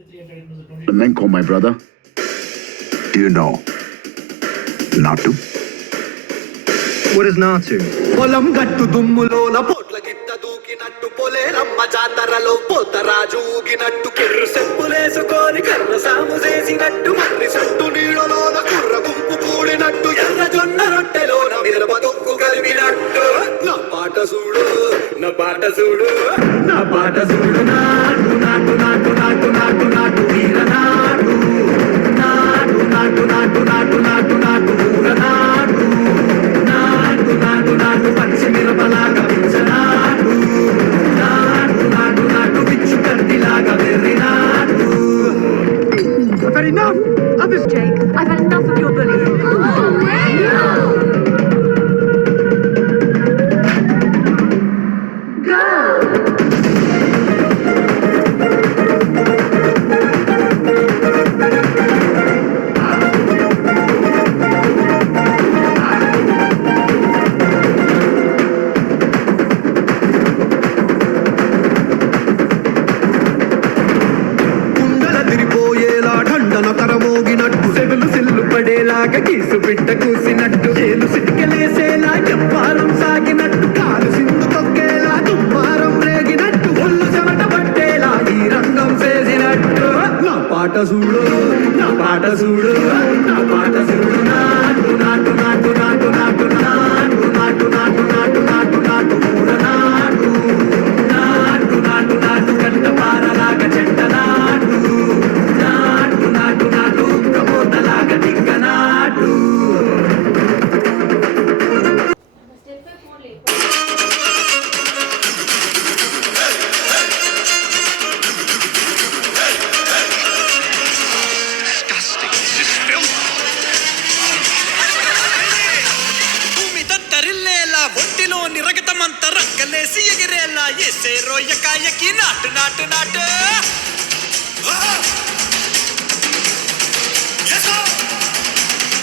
Flamenco, my brother. Do you know Natu? What is Natu? పొలం గట్టు దుమ్ములోన పోట్ల గిట్ట దూకినట్టు పొలేరమ్మ జాతరలో పోతరాజు ఊగినట్టు కిర్రు సెప్పులేసుకొని కర్ర సాము చేసినట్టు మర్రి సట్టు నీడలోన కుర్ర గుంపు కూడినట్టు ఎర్ర జొన్న రొట్టెలోన మిరప దొక్కు కలిపినట్టు నా పాట చూడు నా పాట చూడు నా పాట చూడు నాటు నాటు నాటు నాటు నాటు నాటు వీర నాటు నాటు నాటు నాటు నాటు నాటు నాటు ఊర నాటు నాటు నాటు నాటు పచ్చి మిరపలాగా పిచ్చనాటు నాటు నాటు నాటు పిచ్చు కత్తిలాగా వెర్రి నాటు. I've had enough of this, Jake, I've had enough of your bullying. కుండల తిరిపోయేలా ఢండన తరమోగినట్టు సెవులు సిల్లు పడేలాగా గీసు బిడ్డ కూసినట్టు ఏలు సిటికెలేసేలా ఎవ్వారం సాగినట్టు కాలు సింధు తొక్కేలా దుమ్మారం రేగినట్టు ఒళ్ళు చెమట పట్టేలా ఈ రంగం చేసినట్టు నా పాట చూడు నా పాట చూడు నా పాట చూడు నాటు నాటు నాటు నాటు నాటు నాటు నాటు నాటు నాటు నాటు నాటు ఊర నాటు నాటు నాటు నాటు కంట పారలాగా చెట్ట నాటు నాటు నాటు నాటు కబోతలాగా దిగ్గ నాటు. భూమి దత్తరిల్లేలా ఒంటిలోని రగతమంత రక్కలేసి ఎగిరేలా ఎసే రోయకాయకి నాటు నాటు నాటు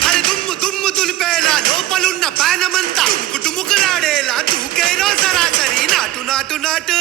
అది దుమ్ము దుమ్ము దులిపేలా లోపలున్న పానమంతా టుముకులాడేలా దూకేరో సరాసరి నాటు నాటు నాటు